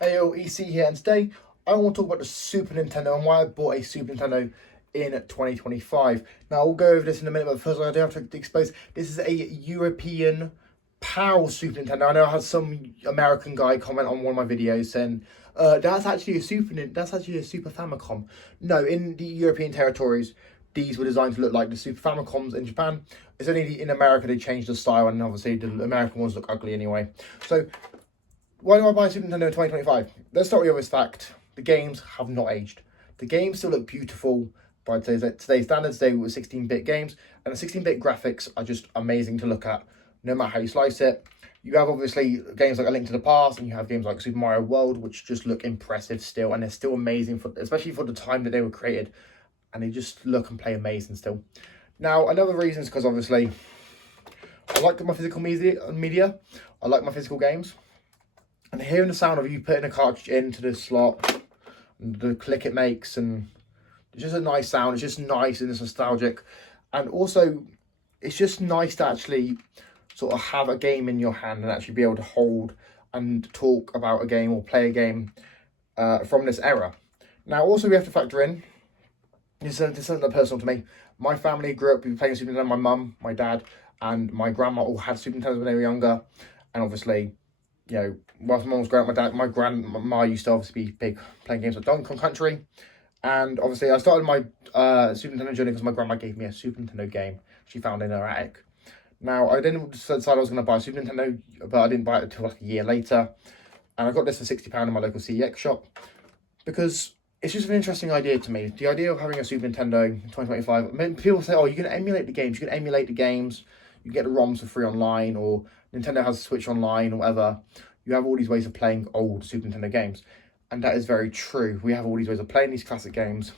AOEC here, and today I want to talk about the Super Nintendo and why I bought a Super Nintendo in 2025. Now, I'll go over this in a minute, but first I do have to expose this is a European PAL Super Nintendo. I know I had some American guy comment on one of my videos saying that's actually a Super Famicom. No, in the European territories, these were designed to look like the Super Famicoms in Japan. It's only in America they changed the style, and obviously the American ones look ugly anyway. So why do I buy a Super Nintendo in 2025? Let's start with this fact. The games have not aged. The games still look beautiful by today's standards. They were 16-bit games, and the 16-bit graphics are just amazing to look at, no matter how you slice it. You have obviously games like A Link to the Past, and you have games like Super Mario World, which just look impressive still, and they're still amazing, especially for the time that they were created, and they just look and play amazing still. Now, another reason is because obviously I like my physical media. I like my physical games. And hearing the sound of you putting a cartridge into the slot, and the click it makes, and it's just a nice sound. It's just nice and it's nostalgic. And also, it's just nice to actually sort of have a game in your hand and actually be able to hold and talk about a game or play a game from this era. Now, also we have to factor in, this is something personal to me. My family grew up playing Super Nintendo. My mum, my dad, and my grandma all had Super Nintendos when they were younger. And obviously, you know, whilst my mum was growing up, my grandma used to obviously be big playing games like Donkey Kong Country. And obviously I started my Super Nintendo journey because my grandma gave me a Super Nintendo game she found in her attic. Now, I didn't decide I was going to buy a Super Nintendo, but I didn't buy it until like a year later. And I got this for £60 in my local CEX shop because it's just an interesting idea to me. The idea of having a Super Nintendo in 2025. I mean, people say, oh, you can emulate the games. You can emulate the games. You get the ROMs for free online, or Nintendo has Switch Online or whatever. You have all these ways of playing old Super Nintendo games. And that is very true. We have all these ways of playing these classic games.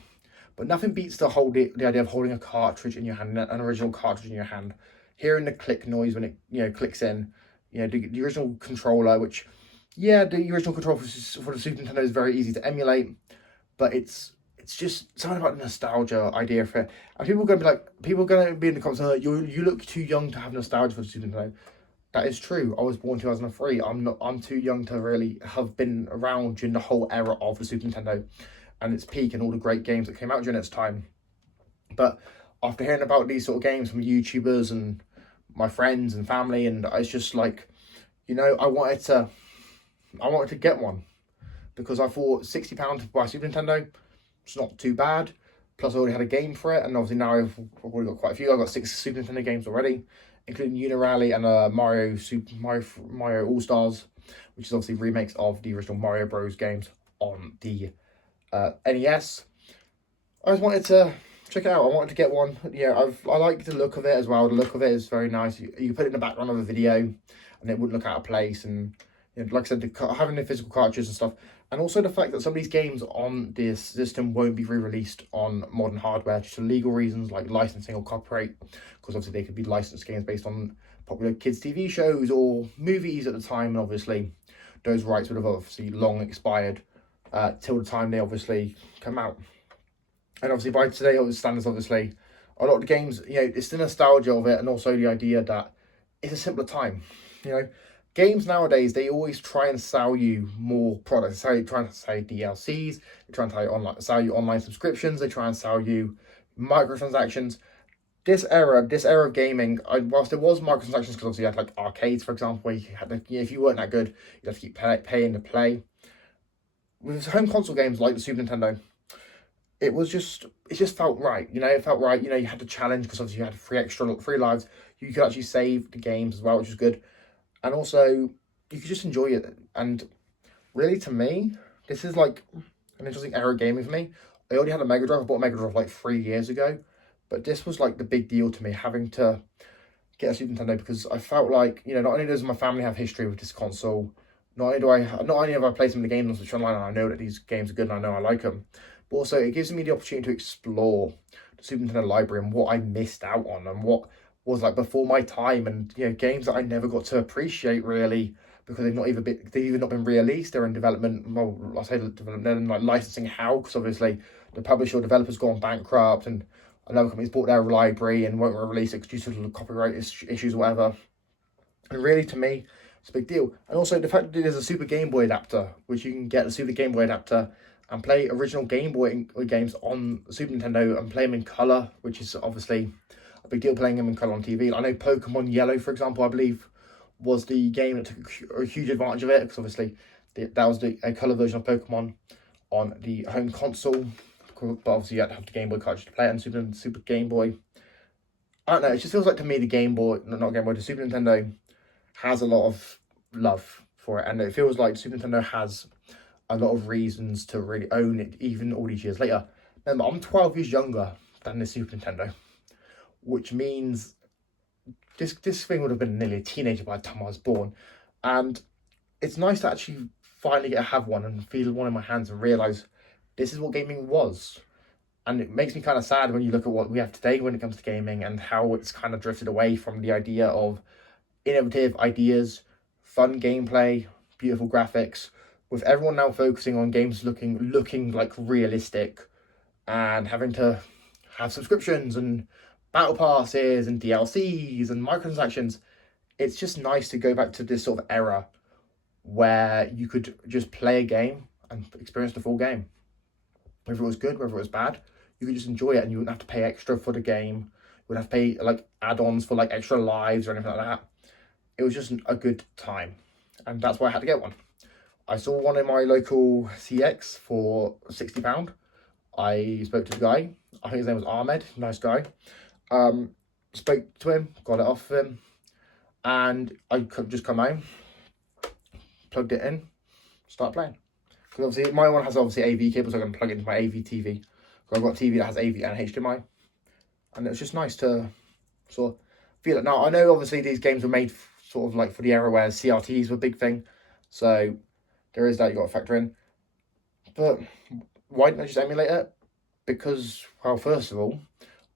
But nothing beats the idea of holding a cartridge in your hand, an original cartridge in your hand. Hearing the click noise when it clicks in. The original controller, which, yeah, the original controller for the Super Nintendo is very easy to emulate. But it's just something about the nostalgia idea for it. And people are going to be in the comments, you look too young to have nostalgia for the Super Nintendo. That is true. I was born 2003. I'm too young to really have been around during the whole era of the Super Nintendo and its peak and all the great games that came out during its time. But after hearing about these sort of games from YouTubers and my friends and family, and it's just like, I wanted to get one because I thought £60 to buy a Super Nintendo, it's not too bad. Plus I already had a game for it, and obviously now I've already got quite a few. I've got 6 Super Nintendo games already, including Unirally and Mario All Stars, which is obviously remakes of the original Mario Bros games on the NES. I just wanted to check it out. I wanted to get one. I like the look of it as well. The look of it is very nice. You put it in the background of a video, and it wouldn't look out of place. And like I said, having the physical cartridges and stuff, and also the fact that some of these games on this system won't be re-released on modern hardware due to legal reasons like licensing or copyright, because obviously they could be licensed games based on popular kids' TV shows or movies at the time, and obviously those rights would have obviously long expired till the time they obviously come out. And obviously by today's standards, obviously, a lot of the games, it's the nostalgia of it, and also the idea that it's a simpler time. Games nowadays, they always try and sell you more products. They try and sell you DLCs, they try and sell you online subscriptions, they try and sell you microtransactions. This era of gaming, whilst there was microtransactions, because obviously you had like arcades, for example, where you had if you weren't that good, you had to keep paying to play. With home console games like the Super Nintendo, it just felt right. It felt right. You had the challenge because obviously you had free lives. You could actually save the games as well, which was good. And also, you could just enjoy it. And really, to me, this is like an interesting era of gaming for me. I already had a Mega Drive. I bought a Mega Drive like 3 years ago. But this was like the big deal to me, having to get a Super Nintendo, because I felt like, not only does my family have history with this console, not only have I played some of the games on Switch Online and I know that these games are good and I know I like them, but also it gives me the opportunity to explore the Super Nintendo library and what I missed out on and what was like before my time, and games that I never got to appreciate really because they've even not been released. They're in development. Well, I say development, then like licensing hell, because obviously the publisher or developer's gone bankrupt and another company's bought their library and won't release it due to copyright issues or whatever. And really, to me, It's a big deal. And also the fact that there's a Super Game Boy adapter, which you can get the Super Game Boy adapter and play original Game Boy games on Super Nintendo and play them in colour, which is obviously a big deal, playing them in colour on TV. I know Pokemon Yellow, for example, I believe, was the game that took a huge advantage of it, because obviously that was a colour version of Pokemon on the home console, but obviously you had to have the Game Boy cartridge to play it, and Super Game Boy. I don't know, it just feels like to me the Game Boy, not Game Boy, the Super Nintendo has a lot of love for it, and it feels like Super Nintendo has a lot of reasons to really own it, even all these years later. Remember, I'm 12 years younger than the Super Nintendo, which means this thing would have been nearly a teenager by the time I was born, and it's nice to actually finally get to have one and feel one in my hands and realise this is what gaming was. And it makes me kind of sad when you look at what we have today when it comes to gaming and how it's kind of drifted away from the idea of innovative ideas, fun gameplay, beautiful graphics, with everyone now focusing on games looking like realistic and having to have subscriptions and battle passes and DLCs and microtransactions. It's just nice to go back to this sort of era where you could just play a game and experience the full game. Whether it was good, whether it was bad, you could just enjoy it, and you wouldn't have to pay extra for the game. You wouldn't have to pay like add-ons for like extra lives or anything like that. It was just a good time, and that's why I had to get one. I saw one in my local CX for £60. I spoke to the guy. I think his name was Ahmed. Nice guy. Spoke to him, got it off him, and I could just come home, plugged it in, start playing. Because obviously my one has obviously AV cable, so I can plug it into my AV TV. So I've got a TV that has AV and HDMI, and it's just nice to sort of feel it. Now I know obviously these games were made sort of like for the era where CRTs were a big thing, so there is that you got to factor in. But why didn't I just emulate it? Because, well, first of all,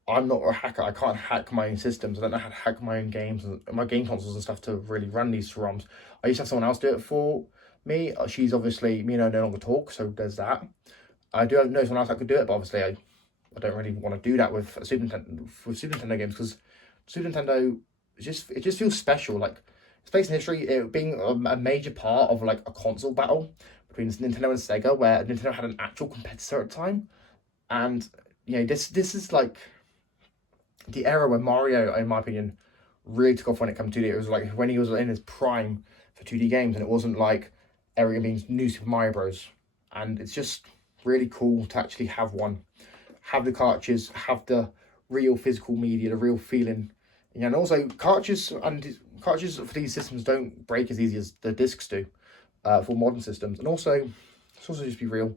I'm not a hacker. I can't hack my own systems. I don't know how to hack my own games and my game consoles and stuff to really run these ROMs. I used to have someone else do it for me. She's obviously, me and her no longer talk, so there's that. I do know someone else that could do it, but obviously I don't really want to do that with Super Nintendo games, because Super Nintendo, it just feels special. Like, space and history, it being a major part of like a console battle between Nintendo and Sega, where Nintendo had an actual competitor at the time. And you know, this is like the era where Mario, in my opinion, really took off when it came to 2D. It was like when he was in his prime for 2D games, and it wasn't like everything being new Super Mario Bros. And it's just really cool to actually have one, have the cartridges, have the real physical media, the real feeling. And also cartridges for these systems don't break as easy as the discs do for modern systems. And also, let's also just be real,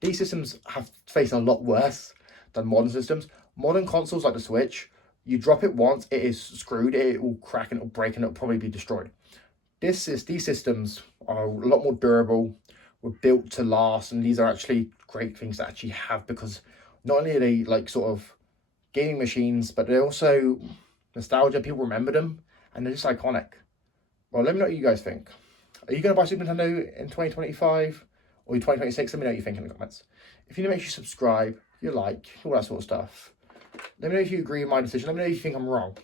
these systems have faced a lot worse than modern systems. Modern consoles like the Switch, you drop it once, it is screwed, it will crack and it will break and it will probably be destroyed. These systems are a lot more durable, were built to last, and these are actually great things to actually have, because not only are they like sort of gaming machines, but they're also nostalgia. People remember them, and they're just iconic. Well, let me know what you guys think. Are you going to buy Super Nintendo in 2025 or 2026? Let me know what you think in the comments. If you need to make sure you subscribe, you like, all that sort of stuff. Let me know if you agree with my decision. Let me know if you think I'm wrong.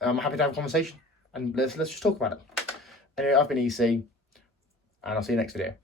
I'm happy to have a conversation, and let's just talk about it. Anyway, I've been EC, and I'll see you next video.